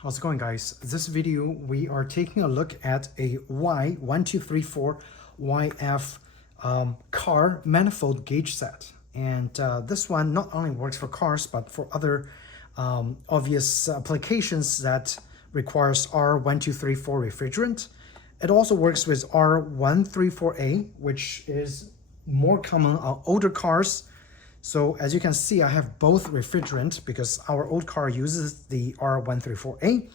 How's it going, guys? This video we are taking a look at a Y1234yf car manifold gauge set, and this one not only works for cars but for other obvious applications that requires R1234 refrigerant. It also works with R134A, which is more common on older cars. So as you can see, I have both refrigerant because our old car uses the R134A,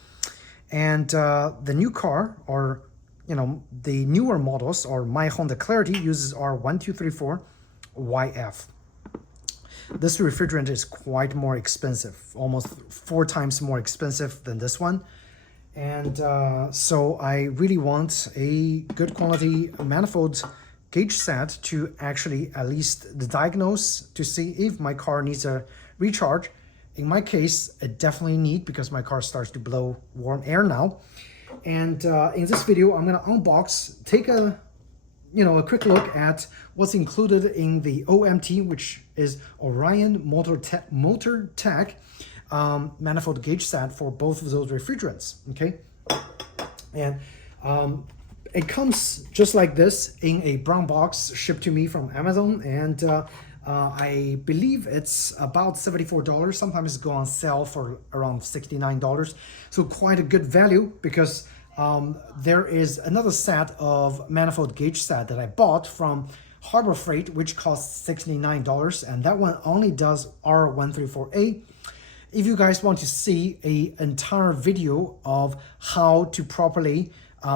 and the new car, or the newer models, or my Honda Clarity, uses R1234yf. This refrigerant is quite more expensive, almost 4 times more expensive than this one. And so I really want a good quality manifold gauge set to actually at least diagnose to see if my car needs a recharge. In my case, it definitely needs, because my car starts to blow warm air now. And in this video, I'm going to unbox, take a quick look at what's included in the OMT, which is Orion Motor Tech manifold gauge set for both of those refrigerants. Okay, and it comes just like this in a brown box shipped to me from Amazon, and I believe it's about $74. Sometimes it's go on sale for around $69. So quite a good value, because there is another set of manifold gauge set that I bought from Harbor Freight, which costs $69, and that one only does R134A. If you guys want to see an entire video of how to properly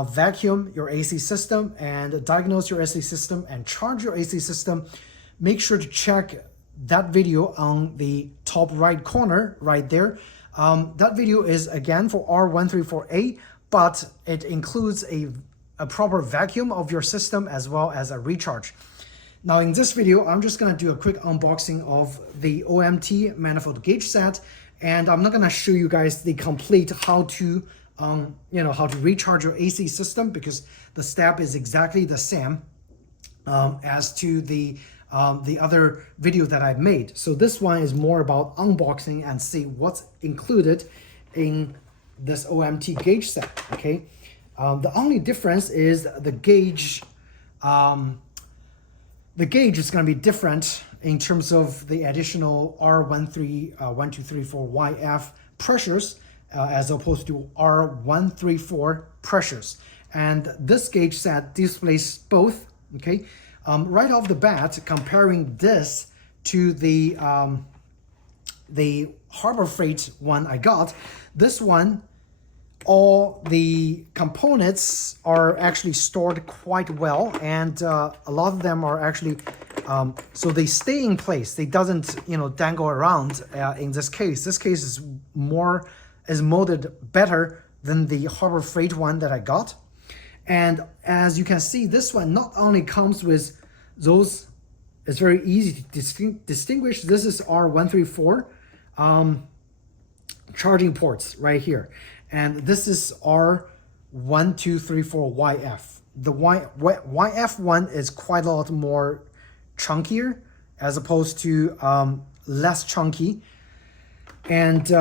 vacuum your AC system and diagnose your AC system and charge your AC system, make sure to check that video on the top right corner right there. That video is again for R134A, but it includes a proper vacuum of your system as well as a recharge. Now in this video, I'm just going to do a quick unboxing of the OMT manifold gauge set, and I'm not going to show you guys the complete how to how to recharge your AC system, because the step is exactly the same as to the other video that I've made. So this one is more about unboxing and see what's included in this OMT gauge set. Okay, the only difference is the gauge. The gauge is going to be different in terms of the additional R1234yf pressures, as opposed to R134 pressures. And this gauge set displays both. Okay, right off the bat, comparing this to the Harbor Freight one I got, this one, all the components are actually stored quite well, and a lot of them are actually so they stay in place. They doesn't dangle around. In this case is molded better than the Harbor Freight one that I got. And as you can see, this one not only comes with those, it's very easy to distinguish. This is R134 charging ports right here, and this is R1234yf. The YF one is quite a lot more chunkier as opposed to less chunky. And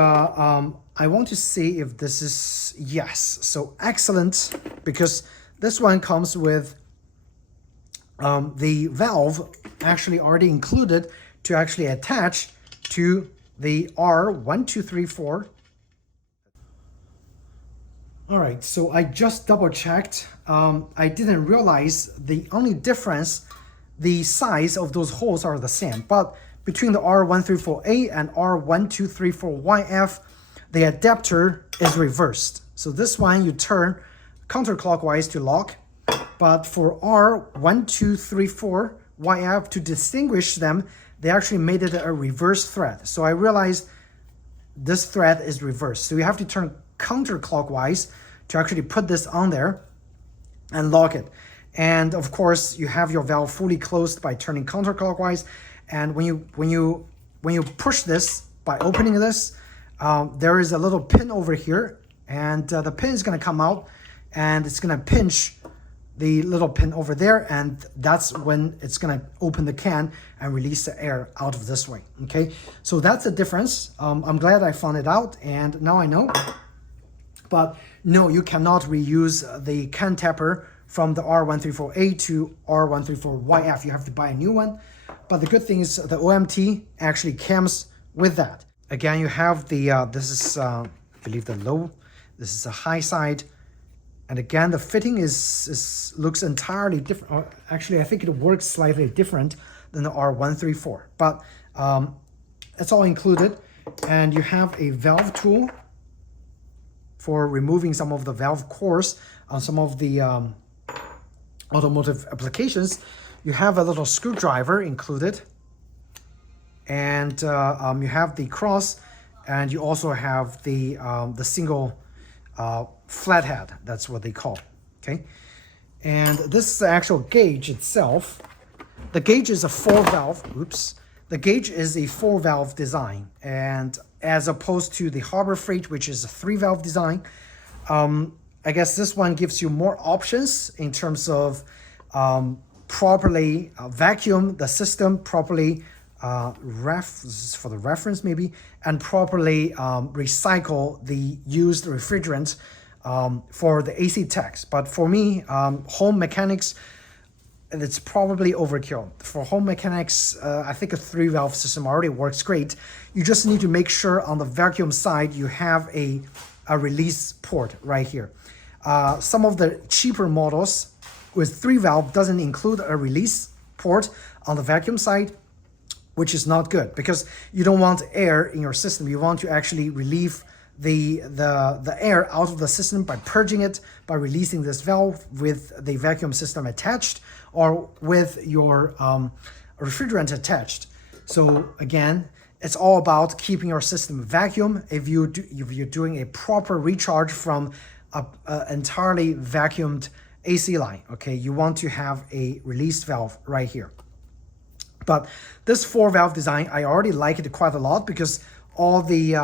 I want to see if this is, yes, so excellent, because this one comes with the valve actually already included to actually attach to the R1234. All right, so I just double checked. I didn't realize the only difference, the size of those holes are the same, but between the R134A and R1234yf, the adapter is reversed. So this one you turn counterclockwise to lock, but for R1234yf, to distinguish them, they actually made it a reverse thread. So I realized this thread is reversed. So you have to turn counterclockwise to actually put this on there and lock it. And of course, you have your valve fully closed by turning counterclockwise. And when you push this by opening this, there is a little pin over here, and the pin is going to come out, and it's going to pinch the little pin over there, and that's when it's going to open the can and release the air out of this way. Okay, so that's the difference. I'm glad I found it out, and now I know. But no, you cannot reuse the can tapper from the R-1234A to R-1234yf. You have to buy a new one. But the good thing is the OMT actually comes with that. Again, you have the, this is, I believe the low, this is a high side. And again, the fitting looks entirely different. Or actually, I think it works slightly different than the R-134. But it's all included. And you have a valve tool for removing some of the valve cores on some of the automotive applications. You have a little screwdriver included, and you have the cross, and you also have the single flathead. That's what they call. Okay, and this is the actual gauge itself. The gauge is a 4-valve. Oops. The gauge is a 4-valve design, and as opposed to the Harbor Freight, which is a 3-valve design, I guess this one gives you more options in terms of properly vacuum the system, properly this is for the reference maybe, and properly recycle the used refrigerant for the AC techs. But for me, home mechanics, it's probably overkill. For home mechanics, I think a 3-valve system already works great. You just need to make sure on the vacuum side you have a release port right here. Some of the cheaper models with 3-valve doesn't include a release port on the vacuum side, which is not good because you don't want air in your system. You want to actually relieve the air out of the system by purging it, by releasing this valve with the vacuum system attached or with your refrigerant attached. So again, it's all about keeping your system vacuum. If you're doing a proper recharge from a entirely vacuumed AC line, okay, you want to have a release valve right here. But this 4-valve design, I already like it quite a lot because all the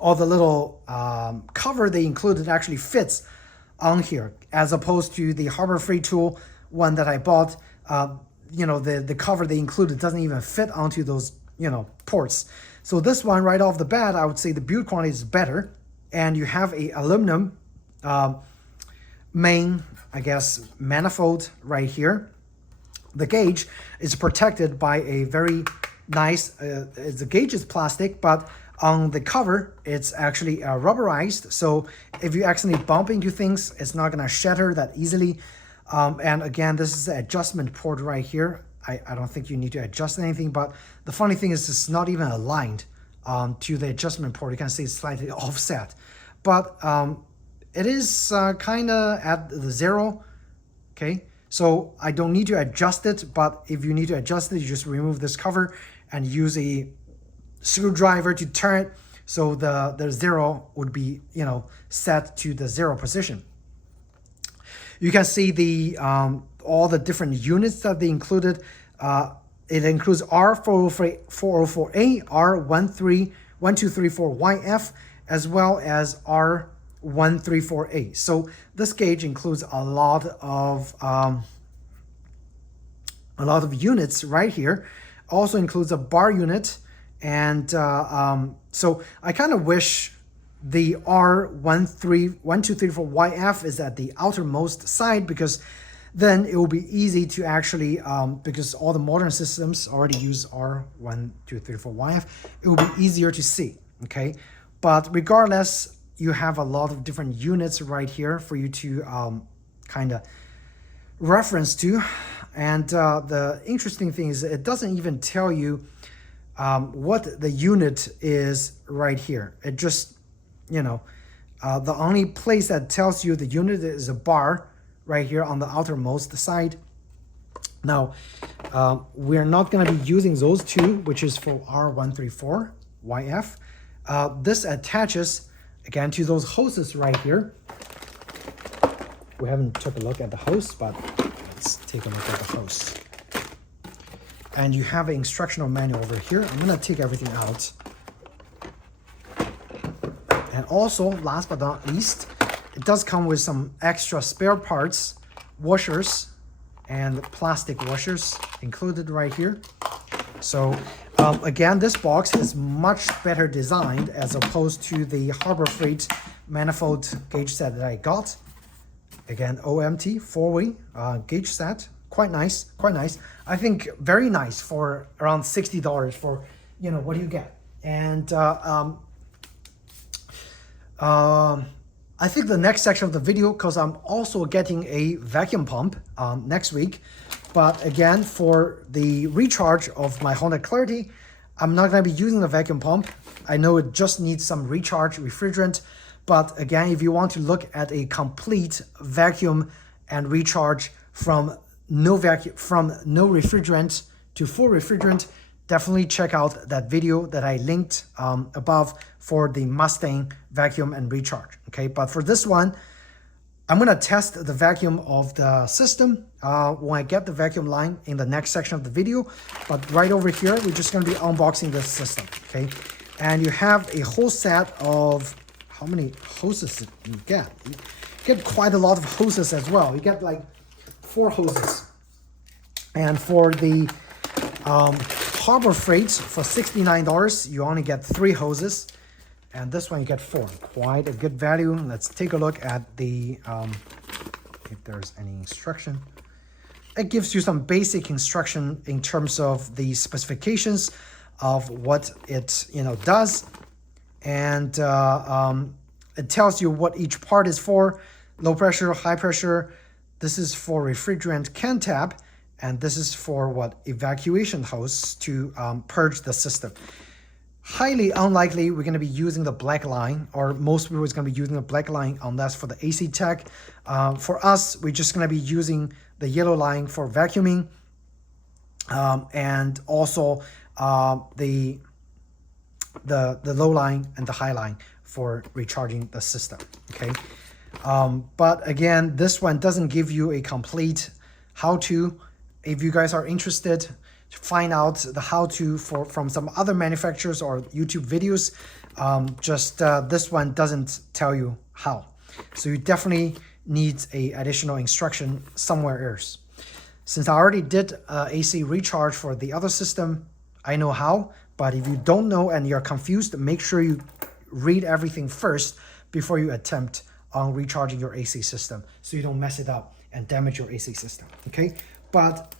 little cover they included actually fits on here, as opposed to the Harbor Freight tool one that I bought. You know, the cover they included doesn't even fit onto those, you know, ports. So this one right off the bat, I would say the build quality is better, and you have a aluminum main, I guess, manifold right here. The gauge is protected by a very nice, the gauge is plastic, but on the cover, it's actually rubberized. So if you accidentally bump into things, it's not gonna shatter that easily. And again, this is the adjustment port right here. I don't think you need to adjust anything, but the funny thing is it's not even aligned to the adjustment port. You can see it's slightly offset, but it is kind of at the 0, okay? So I don't need to adjust it, but if you need to adjust it, you just remove this cover and use a screwdriver to turn it so the 0 would be, you know, set to the 0 position. You can see the all the different units that they included. It includes R-1234A, R-1234yf, as well as R-134A. So this gauge includes a lot of units right here. Also includes a bar unit, and so I kind of wish the R-1234yf is at the outermost side, because then it will be easy to actually, because all the modern systems already use R-1234yf, it will be easier to see, okay? But regardless, you have a lot of different units right here for you to kind of reference to. And the interesting thing is it doesn't even tell you what the unit is right here. It just, you know, the only place that tells you the unit is a bar right here on the outermost side. Now, we're not going to be using those two, which is for R-134yf. This attaches, again, to those hoses right here. We haven't took a look at the hose, but let's take a look at the hose. And you have an instructional manual over here. I'm going to take everything out. And also, last but not least, it does come with some extra spare parts, washers, and plastic washers included right here. So Again, this box is much better designed as opposed to the Harbor Freight manifold gauge set that I got. Again, OMT 4-way gauge set, quite nice, quite nice. I think very nice for around $60 for, you know, what do you get? And I think the next section of the video, because I'm also getting a vacuum pump next week. But again, for the recharge of my Honda Clarity, I'm not going to be using the vacuum pump. I know it just needs some recharge refrigerant. But again, if you want to look at a complete vacuum and recharge from no refrigerant to full refrigerant, definitely check out that video that I linked above for the Mustang vacuum and recharge. Okay, but for this one, I'm gonna test the vacuum of the system when I get the vacuum line in the next section of the video. But right over here, we're just gonna be unboxing this system. Okay, and you have a whole set of, how many hoses you get? You get quite a lot of hoses as well. You get like 4 hoses. And for the Harbor Freight, for $69, you only get 3 hoses. And this one you get 4. Quite a good value. Let's take a look at the, if there's any instruction. It gives you some basic instruction in terms of the specifications of what it, you know, does. And it tells you what each part is for. Low pressure, high pressure. This is for refrigerant can tap. And this is for what? Evacuation hose to purge the system. Highly unlikely we're going to be using the black line, or most people is going to be using the black line unless for the AC tech. For us, we're just going to be using the yellow line for vacuuming, and also the low line and the high line for recharging the system. Okay, but again, this one doesn't give you a complete how-to. If you guys are interested to find out the how-to from some other manufacturers or YouTube videos, this one doesn't tell you how. So you definitely need a additional instruction somewhere else. Since I already did AC recharge for the other system, I know how. But if you don't know and you're confused, make sure you read everything first before you attempt on recharging your AC system, so you don't mess it up and damage your AC system. Okay, but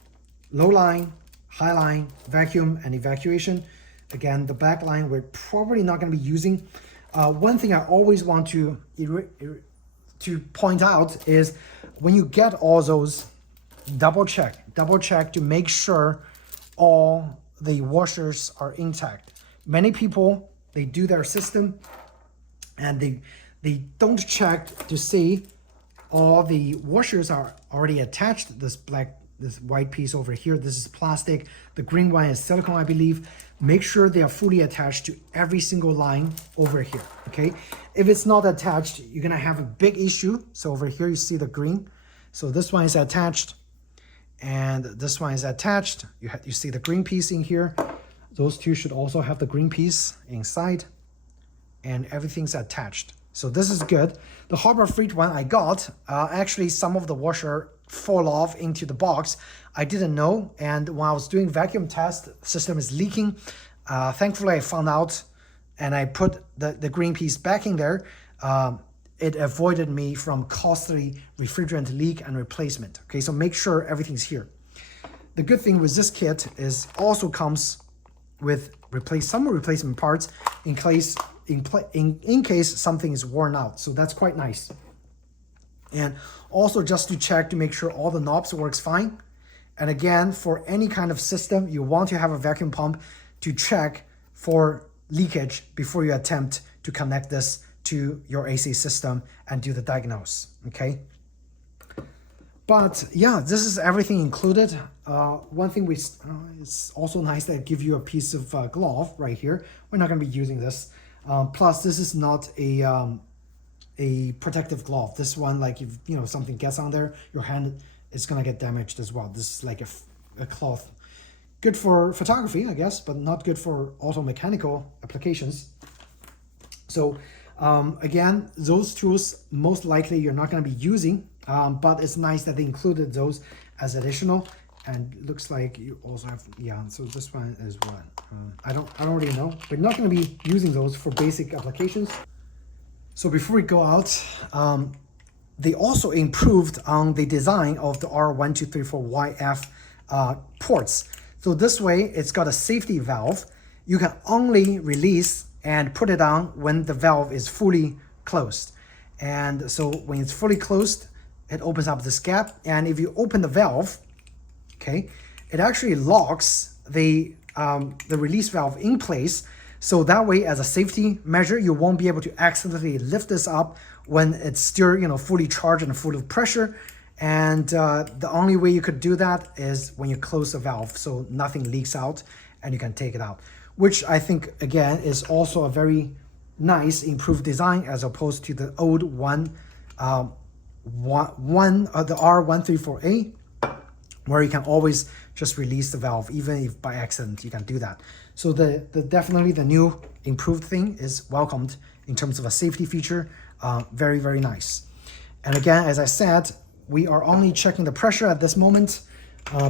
low line, high line, vacuum and evacuation. Again, the back line we're probably not going to be using. One thing I always want to point out is when you get all those, double check to make sure all the washers are intact. Many people, they do their system and they don't check to see all the washers are already attached. This white piece over here, this is plastic. The green one is silicone, I believe. Make sure they are fully attached to every single line over here, okay? If it's not attached, you're gonna have a big issue. So over here, you see the green. So this one is attached and this one is attached. You see the green piece in here. Those two should also have the green piece inside and everything's attached. So this is good. The Harbor Freight one I got, actually some of the washer fall off into the box. I didn't know, and when I was doing vacuum test, the system is leaking. Thankfully I found out and I put the green piece back in there. It avoided me from costly refrigerant leak and replacement. Okay, so make sure everything's here. The good thing with this kit is also comes with some replacement parts in case something is worn out. So that's quite nice. And also just to check to make sure all the knobs works fine. And again, for any kind of system, you want to have a vacuum pump to check for leakage before you attempt to connect this to your AC system and do the diagnose, okay? But yeah, this is everything included. One thing it's also nice that I give you a piece of glove right here. We're not gonna be using this. Plus, this is not a protective glove. This one, like if something gets on there, your hand is gonna get damaged as well. This is like a cloth. Good for photography, I guess, but not good for auto mechanical applications. So again, those tools most likely you're not gonna be using, but it's nice that they included those as additional. And looks like you also have, yeah, so this one is what? I don't really know. We're not going to be using those for basic applications. So before we go out, they also improved on the design of the R-1234yf ports. So this way, it's got a safety valve. You can only release and put it on when the valve is fully closed. And so when it's fully closed, it opens up this gap. And if you open the valve, okay, it actually locks the release valve in place. So that way, as a safety measure, you won't be able to accidentally lift this up when it's still, you know, fully charged and full of pressure. And the only way you could do that is when you close the valve, so nothing leaks out and you can take it out, which I think, again, is also a very nice improved design as opposed to the old one, the R-134A, where you can always just release the valve, even if by accident you can do that. So definitely the new improved thing is welcomed in terms of a safety feature. Very, very nice. And again, as I said, we are only checking the pressure at this moment.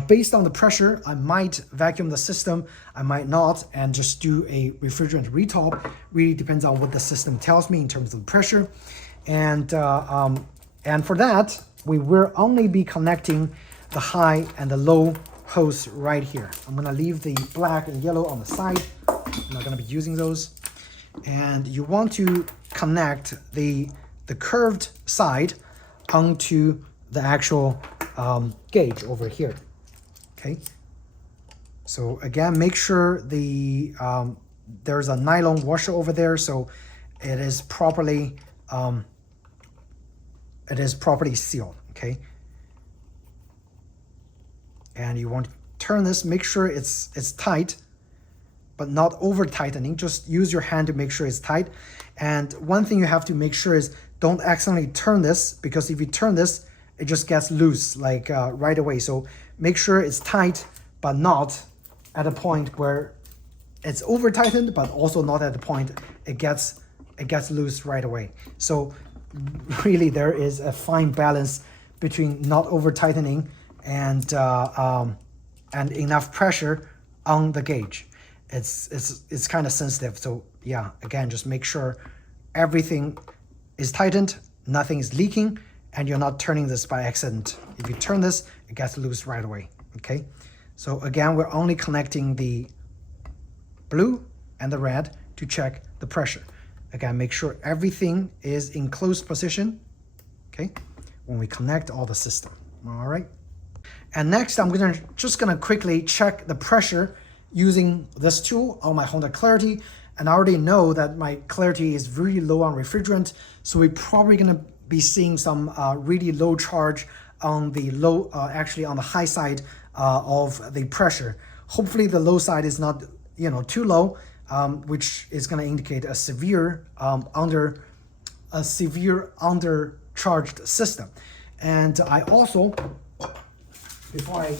Based on the pressure, I might vacuum the system, I might not, and just do a refrigerant retop. Really depends on what the system tells me in terms of the pressure. And for that, we will only be connecting the high and the low hose right here. I'm gonna leave the black and yellow on the side. I'm not gonna be using those. And you want to connect the curved side onto the actual gauge over here. Okay. So again, make sure there's a nylon washer over there, so it is properly sealed. Okay. And you want to turn this, make sure it's tight, but not over tightening. Just use your hand to make sure it's tight. And one thing you have to make sure is don't accidentally turn this, because if you turn this, it just gets loose like right away. So make sure it's tight, but not at a point where it's over tightened, but also not at the point it gets loose right away. So really there is a fine balance between not over tightening and enough pressure on the gauge. It's kind of sensitive. So yeah, again, just make sure everything is tightened, nothing is leaking, and you're not turning this by accident. If you turn this, it gets loose right away. Okay. So again, we're only connecting the blue and the red to check the pressure. Again, make sure everything is in closed position. Okay. When we connect all the system. All right. And next, I'm just gonna quickly check the pressure using this tool on my Honda Clarity. And I already know that my Clarity is really low on refrigerant, so we're probably gonna be seeing some really low charge on the actually on the high side of the pressure. Hopefully the low side is not, you know, too low, which is gonna indicate a severe undercharged system. And I also, before I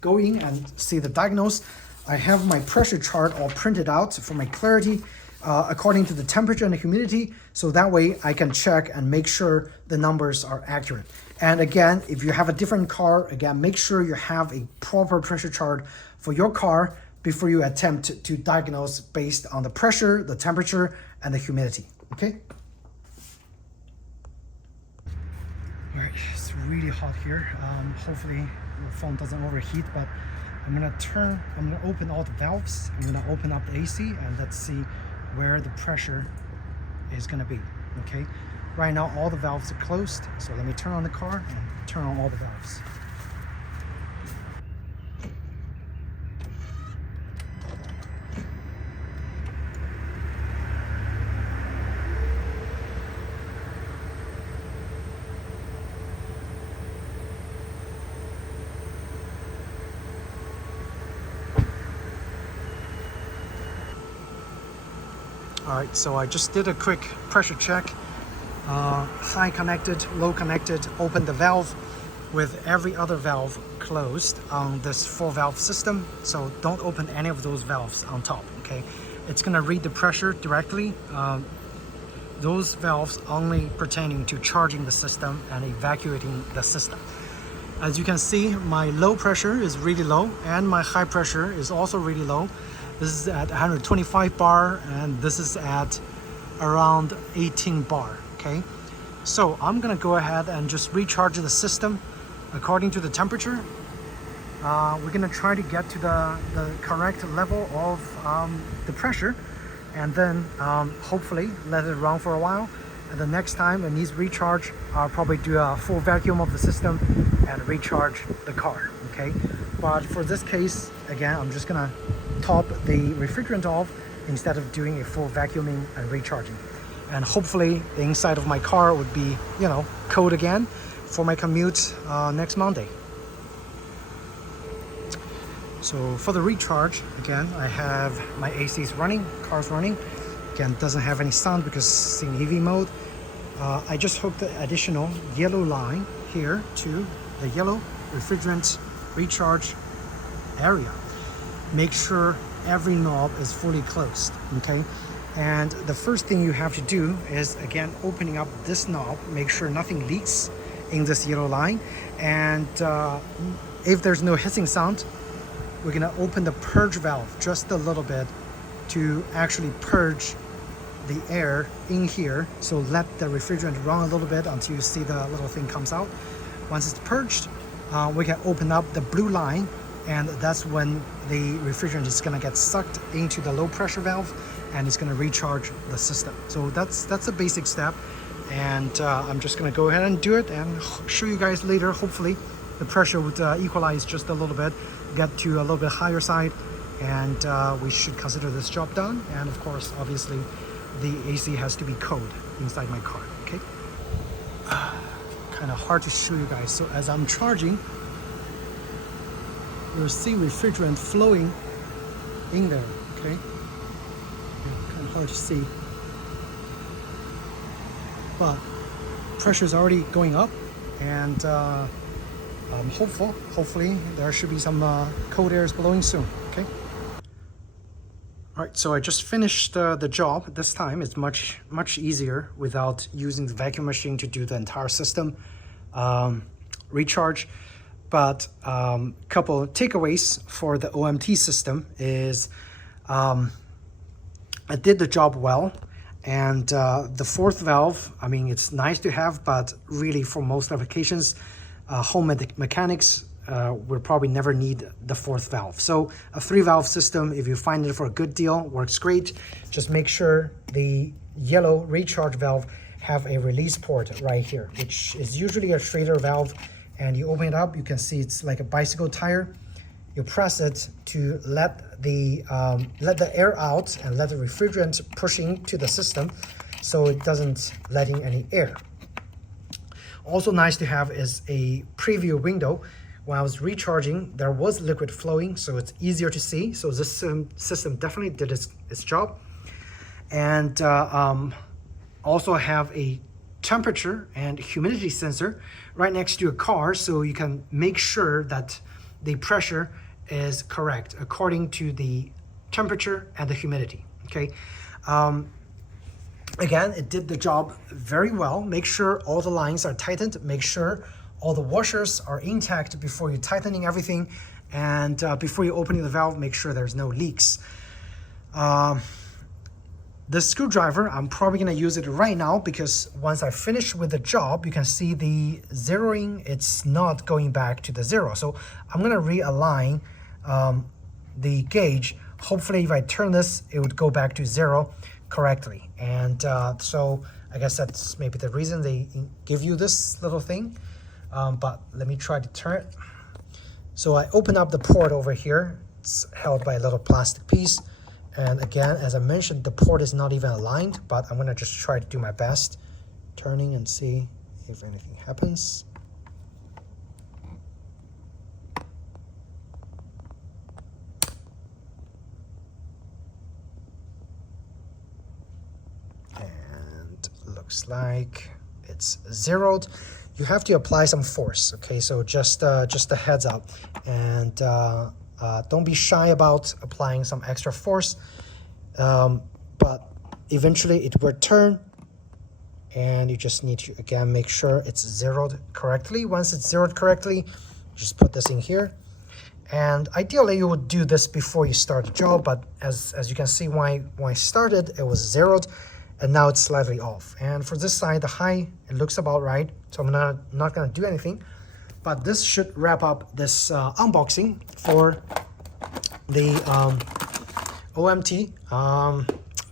go in and see the diagnose, I have my pressure chart all printed out for my Clarity according to the temperature and the humidity, so that way I can check and make sure the numbers are accurate. And again, if you have a different car, again, make sure you have a proper pressure chart for your car before you attempt to diagnose based on the pressure, the temperature, and the humidity. Okay? All right, it's really hot here. Hopefully your phone doesn't overheat, but I'm gonna open all the valves. I'm gonna open up the AC and let's see where the pressure is gonna be, okay? Right now, all the valves are closed, so let me turn on the car and turn on all the valves. All right, so I just did a quick pressure check. High connected, low connected, open the valve with every other valve closed on this 4-valve system. So don't open any of those valves on top, okay? It's gonna read the pressure directly. Those valves only pertaining to charging the system and evacuating the system. As you can see, my low pressure is really low and my high pressure is also really low. This is at 125 bar and this is at around 18 bar, okay? So I'm gonna go ahead and just recharge the system according to the temperature. We're gonna try to get to the correct level of the pressure, and then hopefully let it run for a while. And the next time it needs recharge, I'll probably do a full vacuum of the system and recharge the car, okay? But for this case, again, I'm just gonna top the refrigerant off instead of doing a full vacuuming and recharging. And hopefully the inside of my car would be, you know, cold again for my commute next Monday. So for the recharge, again, I have my ACs running, car's running. Again, doesn't have any sound because it's in EV mode. I just hooked the additional yellow line here to the yellow refrigerant recharge area. Make sure every knob is fully closed, okay? And the first thing you have to do is, again, opening up this knob, make sure nothing leaks in this yellow line. And if there's no hissing sound, we're gonna open the purge valve just a little bit to actually purge the air in here. So let the refrigerant run a little bit until you see the little thing comes out. Once it's purged, we can open up the blue line, and that's when the refrigerant is gonna get sucked into the low pressure valve and it's gonna recharge the system. So that's a basic step, and I'm just gonna go ahead and do it and show you guys later. Hopefully the pressure would equalize just a little bit, get to a little bit higher side, and we should consider this job done. And of course, obviously, the AC has to be cold inside my car, okay? Kind of hard to show you guys. So as I'm charging, you'll see refrigerant flowing in there, okay? Kind of hard to see. But pressure is already going up, and I'm hopefully there should be some cold airs blowing soon, okay? All right, so I just finished the job. This time it's much easier without using the vacuum machine to do the entire system recharge. But couple takeaways for the OMT system is I did the job well. And the fourth valve, I mean, it's nice to have, but really for most applications, home mechanics, we'll probably never need the fourth valve. So a 3-valve system, if you find it for a good deal, works great. Just make sure the yellow recharge valve have a release port right here, which is usually a Schrader valve. And you open it up, you can see it's like a bicycle tire. You press it to let the air out and let the refrigerant push into the system, so it doesn't let in any air. Also nice to have is a preview window. When I was recharging, there was liquid flowing, so it's easier to see. So this system definitely did its job. And also have a temperature and humidity sensor right next to your car, so you can make sure that the pressure is correct according to the temperature and the humidity, okay? Again, it did the job very well. Make sure all the lines are tightened. Make sure all the washers are intact before you tightening everything. And before you opening the valve, make sure there's no leaks. This screwdriver, I'm probably gonna use it right now because once I finish with the job, you can see the zeroing, it's not going back to the zero. So I'm gonna realign the gauge. Hopefully if I turn this, it would go back to zero correctly. And so I guess that's maybe the reason they give you this little thing. But let me try to turn it. So I open up the port over here. It's held by a little plastic piece. And again, as I mentioned, the port is not even aligned, but I'm gonna just try to do my best, turning and see if anything happens. And looks like it's zeroed. You have to apply some force, okay? So just a heads up. And don't be shy about applying some extra force, but eventually it will turn, and you just need to, again, make sure it's zeroed correctly. Once it's zeroed correctly, Just put this in here. And ideally you would do this before you start the job, but as you can see, when I started, it was zeroed, and now it's slightly off. And for this side, the high, it looks about right, so I'm not gonna do anything. But this should wrap up this unboxing for the OMT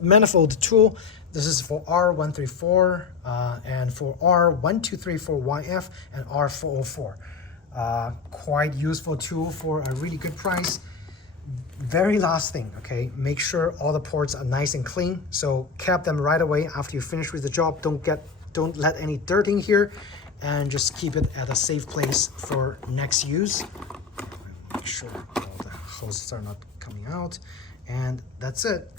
manifold tool. This is for R134 and for R-1234yf and R404. Quite useful tool for a really good price. Very last thing, okay, make sure all the ports are nice and clean. So cap them right away after you finish with the job. Don't let any dirt in here, and just keep it at a safe place for next use. Make sure all the hoses are not coming out, and that's it.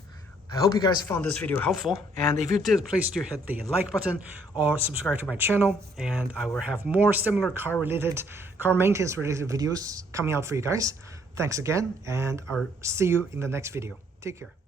I hope you guys found this video helpful, and if you did, please do hit the like button or subscribe to my channel, and I will have more similar car maintenance related videos coming out for you guys. Thanks again, and I'll see you in the next video. Take care.